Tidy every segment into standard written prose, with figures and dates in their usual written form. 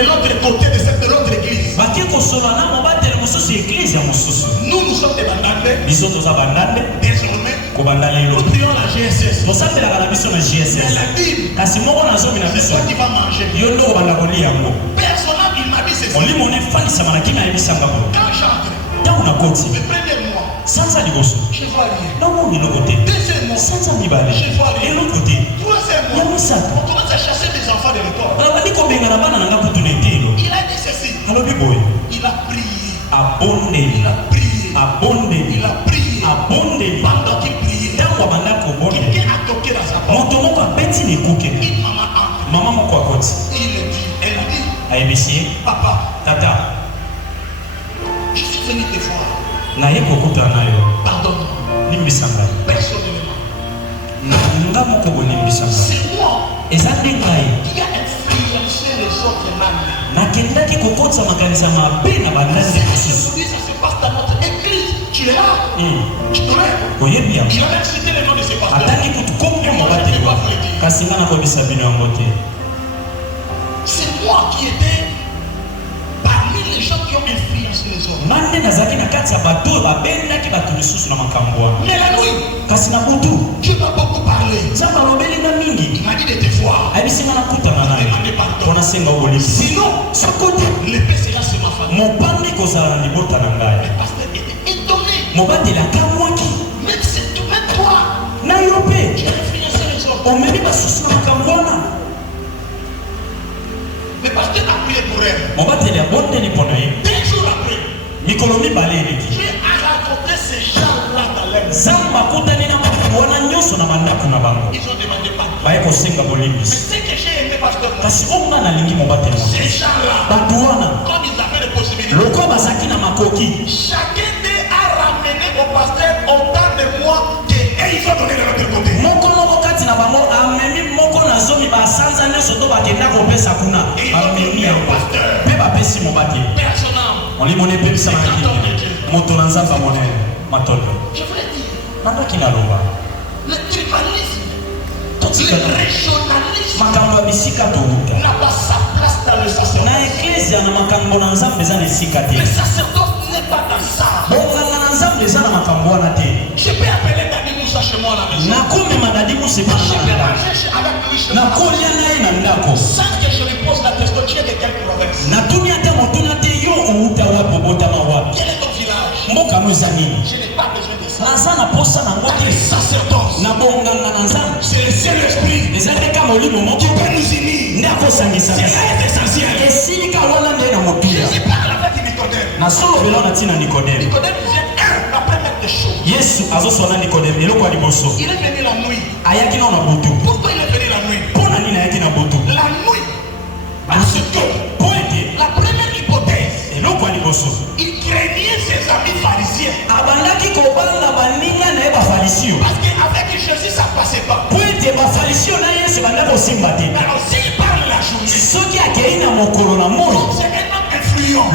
de l'autre côté de l'autre église. Nous sommes des bandades. Désormais, nous prions la GSS. C'est la Bible. C'est toi qui vas manger. Personnellement, il m'a dit ceci. Quand j'entre, le premier mois, je vois rien. Deuxième mois, je vois rien. Troisième mois, on commence à chasser des enfants de l'école. Il a dit ceci. Il a prié. Il a prié. Il a prié. Pendant qu'il priait, quelqu'un a toqué dans sa porte. Une maman entre. Elle dit, papa, tata, je suis venu te voir. Pardonne-moi. Personnellement. C'est moi qui a influencé les autres langues. Si aujourd'hui ça se passe dans notre église, tu es là. Tu connais. Il a même cité le nom de ses pasteurs. C'est moi qui étais parmi les gens qui ont influencé les autres. Mais la nuit, Dieu m'a beaucoup parlé. Il m'a dit de te voir. Demander pardon. Sinon, l'épée sera sur ma famille. Le pasteur était étonné. Même si tu mets toi, tu as influencé les autres. Le pasteur a prié pour elle. 2 jours après, Dieu a raconté ces gens-là dans leur vie. Ils ont demandé pardon. Mais ce que j'ai aimé, pasteur, ces gens-là, comme ils avaient les possibilités, chacun d'eux a ramené au pasteur autant de mois qu'ils ont donné de l'autre côté. Et ils ont donné au pasteur. Personnellement, je voulais dire, le tribalisme, le régionalisme n'a pas sa place dans le sacerdoce. Le sacerdoce n'est pas dans ça. Je peux appeler Dadi Moussa chez moi à la maison. Je peux manger avec lui chez moi. Sans que je lui pose la question, tu es de quelle province? Quel est ton village? Je n'ai pas besoin de ça. Dans le sacerdoce, c'est le Saint-Esprit qui peut nous unir. C'est essentiel. Jésus parle avec Nicodème. Nicodème vient la première des choses. Il est venu la nuit. Pourquoi il est venu la nuit? La nuit. Parce que la première hypothèse, il craignait ses amis pharisiens. Parce qu'avec Jésus, ça ne passait pas. Alors s'il parle la journée, c'est un homme influent.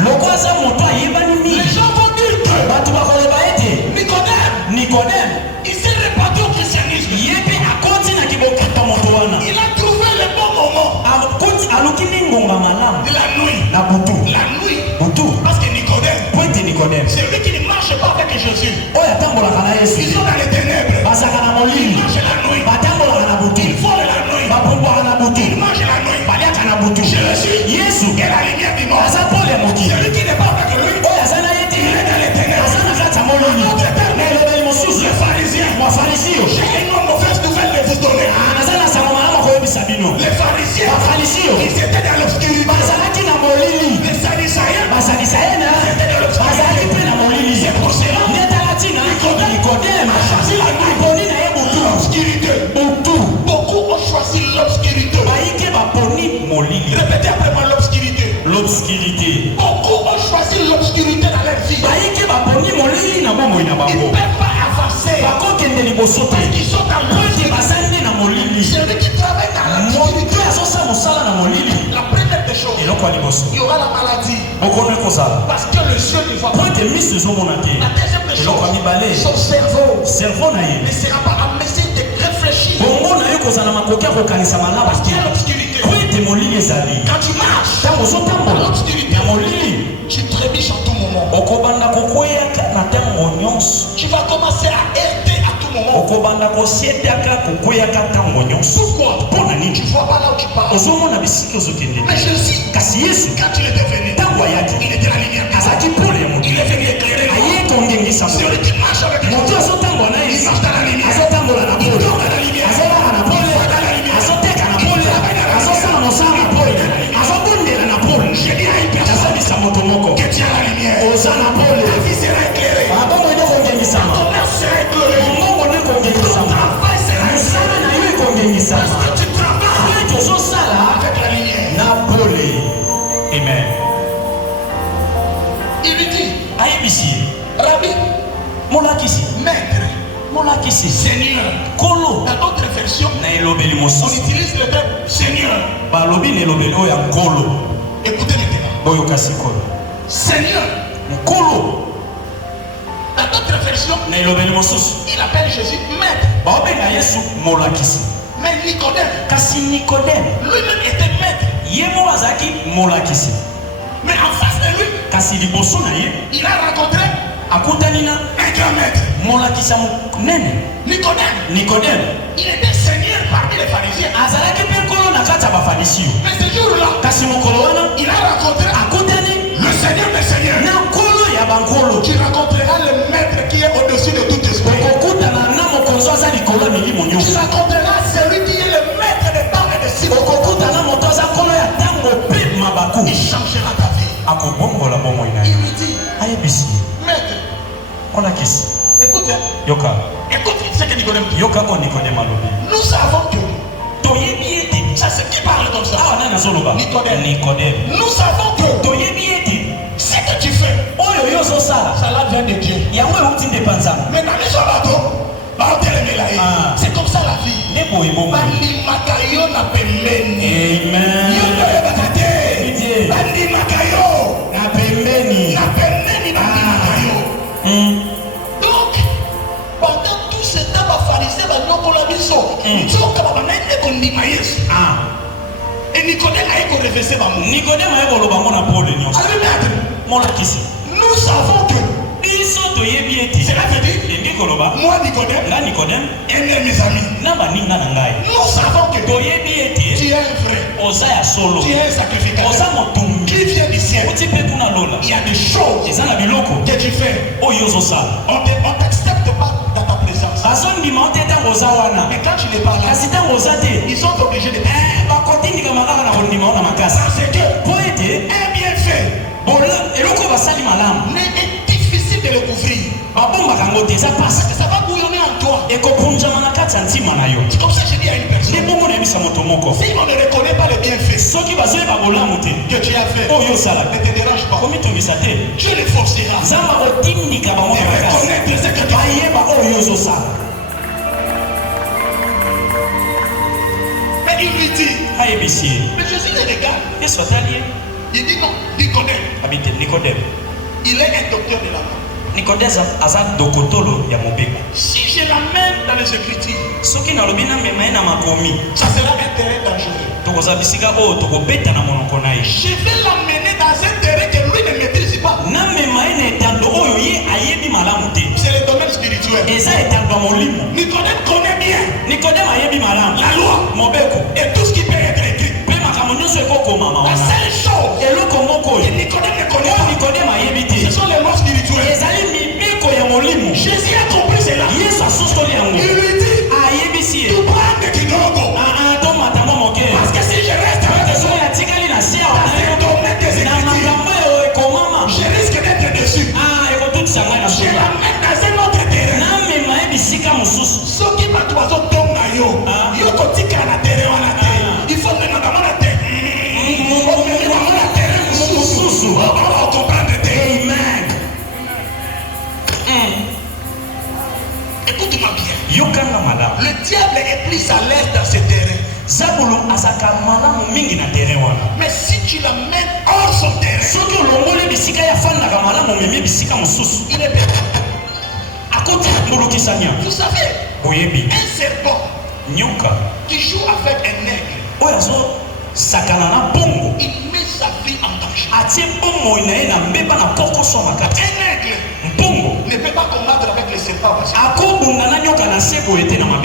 Les gens vont dire que Nicodème, il s'est répandu au christianisme. Il a trouvé le bon moment. De la nuit. Parce que Nicodème, c'est lui qui ne marche pas avec Jésus. Ils sont dans les ténèbres. Ils marchent la nuit. Ils volent la nuit. Ils mangent la nuit. Jésus est la lumière du monde. Celui qui n'est pas avec lui, il est dans les ténèbres. Les pharisiens, j'ai une mauvaise nouvelle de vous donner. Les pharisiens, ils étaient dans l'obscurité. Les sadducéens, ils étaient dans l'obscurité. C'est pour cela Nicodème a choisi la nuit. L'obscurité. Beaucoup ont choisi l'obscurité. Répétez après moi, l'obscurité. Beaucoup ont choisi l'obscurité dans leur vie. Ils ne peuvent pas avancer parce qu'ils sont dans l'obscurité. Celui qui travaille dans l'obscurité, la première des choses, il y aura la maladie. Parce que le ciel ne voit pas. La deuxième des choses, son cerveau ne sera pas en mesure de réfléchir. Parce qu'il y a l'obscurité. Quand tu marches, ntango ozotambola na molili tu trébuches en tout moment. okobanda kokweyaka na ntango nyonso. Tu vas commencer à errer à tout moment. okobanda kosietaka kokweyaka ntango nyonso. Pourquoi? Mpona nini? Tu vois pas là où tu pars. ozomona bisika ozokende. Mais Jésus, kasi yesu quand il était venu, ntango ayaki il était la lumière. azalaki pole ya moto. Il est venu éclairer. aye kongengisa Celui qui marche avec lui, moto azotambola na il yesu marche dans la lumière. azotambola na Il pole dort dans la lumière. azolala na pole azoteka na pole azosala mosala na pole azobondela na pole. J'ai dit à une personne nazabisa moto moko que tu as la lumière. oza na pole Ta vie sera éclairée. abongo nde kongengisama Ton œuvre sera éclairée. mbongo nde Ton kongengisama travail sera mosala éclairé. na yo ekongengisama Parce que tu travailles po tozosala avec la lumière. na pole. Amen. Il lui dit, ayebisi ye Rabbi, molakisi maître, molakisi Seigneur. kolo Dans d'autres versions, na elobeli on mosusu utilise le terme Seigneur. balobi na elobeli oyo ya nkolo. Écoutez maintenant. boyoka sikoyo Seigneur. nkolo Dans d'autres versions, na elobeli mosusu il appelle Jésus maître. baobenga yesu molakisi. Mais Nicodème, kasi nikodeme lui-même était maître. ye mo azalaki molakisi. Mais en face de lui, kasi liboso na ye il a rencontré akutani na un grand maître. molakisi ya monene Nicodème, nikodeme. il était seigneur parmi les pharisiens. azalaki mpe nkolo na kati ya bafarisio. Mais ce jour-là, kasi mokolo wana il a rencontré akutani le Seigneur des seigneurs. na nkolo ya bankolo. Tu rencontreras le maître qui est au-dessus de tout esprit. okokutana na mokonzi aza likolo ya milimo Tu nyonso. rencontreras celui qui est le maître de temps et de cycle. okokutana moto aza nkolo ya ntango mpe mabaku. Il changera ta vie. akobongola bomoi na Il yo. lui dit, ayebisi ye maître, molakisi. écoute, yoka écoute ce que Nicodème dit. yoka oyo nikodeme alobi. Nous savons que, toyebi ete ça c'est qui parle comme ça. awa nani azoloba Nikodeme. nikodeme. Nous savons que toyebi ete ce que tu fais, oyo yo ozosala ça vient de Dieu. yango euti nde mpa nzambe. Mais dans les gens Ah. c'est comme ça la vie. nde boye bomoi. Bandimaka yo na pembeni. amen. Yo toyebaka te. Dieu. Bandimaka yo na pembeni. na pembeni bandimaka yo. Donc, pendant tout ce temps, les pharisiens banyokola biso. Nzoka babanaende kondima Yesu. Et Nicodème a été réveillé par moi. nikodeme ayekoloba ngo na pole nyonso. Allez, maître, molakisi. nous savons que, biso toyebi ete cela veut dire, elingi koloba moi Nicodème, nga nikodeme et mes amis, na baninga na ngai nous savons que toyebi ete tu es un vrai, oza ya solo, tu es un oza sacrificateur motumbi qui vient du ciel. oti mpe kuna lola. Il y a des choses eza na biloko que tu fais. oyo ozosala On ne t'accepte pas dans ta présence. bazondima ote ntango oza wana Mais quand tu n'es pas là, kasi ntango oza te ils sont obligés de te bakotindika makaka na kondima ona makasi parce que mpo ete un bienfait eloko oyo basali malamu est difficile de le couvrir. babombaka yango te eza Parce pasi que ça va bouillonner en toi. ekopunzama na kati ya ntima na yo. C'est comme ça que je dis à une nde personne. bongo nayebisa moto moko Si on ne reconnaît pas les bienfaits soki bazoyeba bolamu te que tu as fait, oyo osalaka ne te dérange pas. komitungisa te Dieu les forcera. nzambe akotindika bango Et na makasi reconnaître ce que tu as. bayeba oyo ozosala. Mais il lui dit, ayebisi ye mais Jésus les regarde. yesu atali ye Il dit non, Nicodème, abi te nikodeme. il est un docteur de la loi. nikodeme aza dokotolo ya mobeko. Si je l'amène dans les Écritures, soki nalobi namema ye na makomi ça sera un terrain dangereux. tokozala bisika oyo tokobeta na monoko na ye. Je vais l'amener dans un terrain que lui ne maîtrise pas. namema ye na etando oyo ye ayebi malamu te. C'est le domaine spirituel. eza etando ya molimo. Nicodème connaît bien nikodeme ayebi malamu la loi mobeko et tout ce qui peut être écrit. mpe makambo nyonso ekokomama La wana. seule chose eloko moko que oyo Nicodème ne connaît oyo pas, nikodeme ayebi te ce sont les lois spirituelles. ezali mibeko ya molimo. Jésus a compris cela. yesu asostoli yango Il lui dit, ayebisi ye tu prends de kidogo. tomatango moke Parce que si je reste avec soki toi, atikali na se dans ce domaine des na Écritures, makambo oyo ekomama je risque d'être déçu. ekotutisa ngai na Je suka l'amène dans un autre terrain. namema ye bisika mosusu. Soki bato bazotonga yo, yo kotika na terrain wana te. Il faut que na bango na te. Omemi bango na terrain mosusu. On comprendre te. amen. Écoute-moi bien. yokanga malamu. Le diable est plus à l'aise dans ce terrain. zabulu azalaka malamu mingi na terrain wana. Mais si tu l'amènes hors son terrain, soki olongoli bisika yafandaka malamu omemi bisika mosusu il est bien. akoti mbulukisania. Vous savez, boyebi un serpent nyoka qui joue avec un aigle, oyo azosakana na bongo il met sa vie atie bomoi na ye na mbeba na pokoso makati. Un aigle Mpongo ne peut pas combattre avec les serpents. akobunda na nyoka na se boye te na mabe.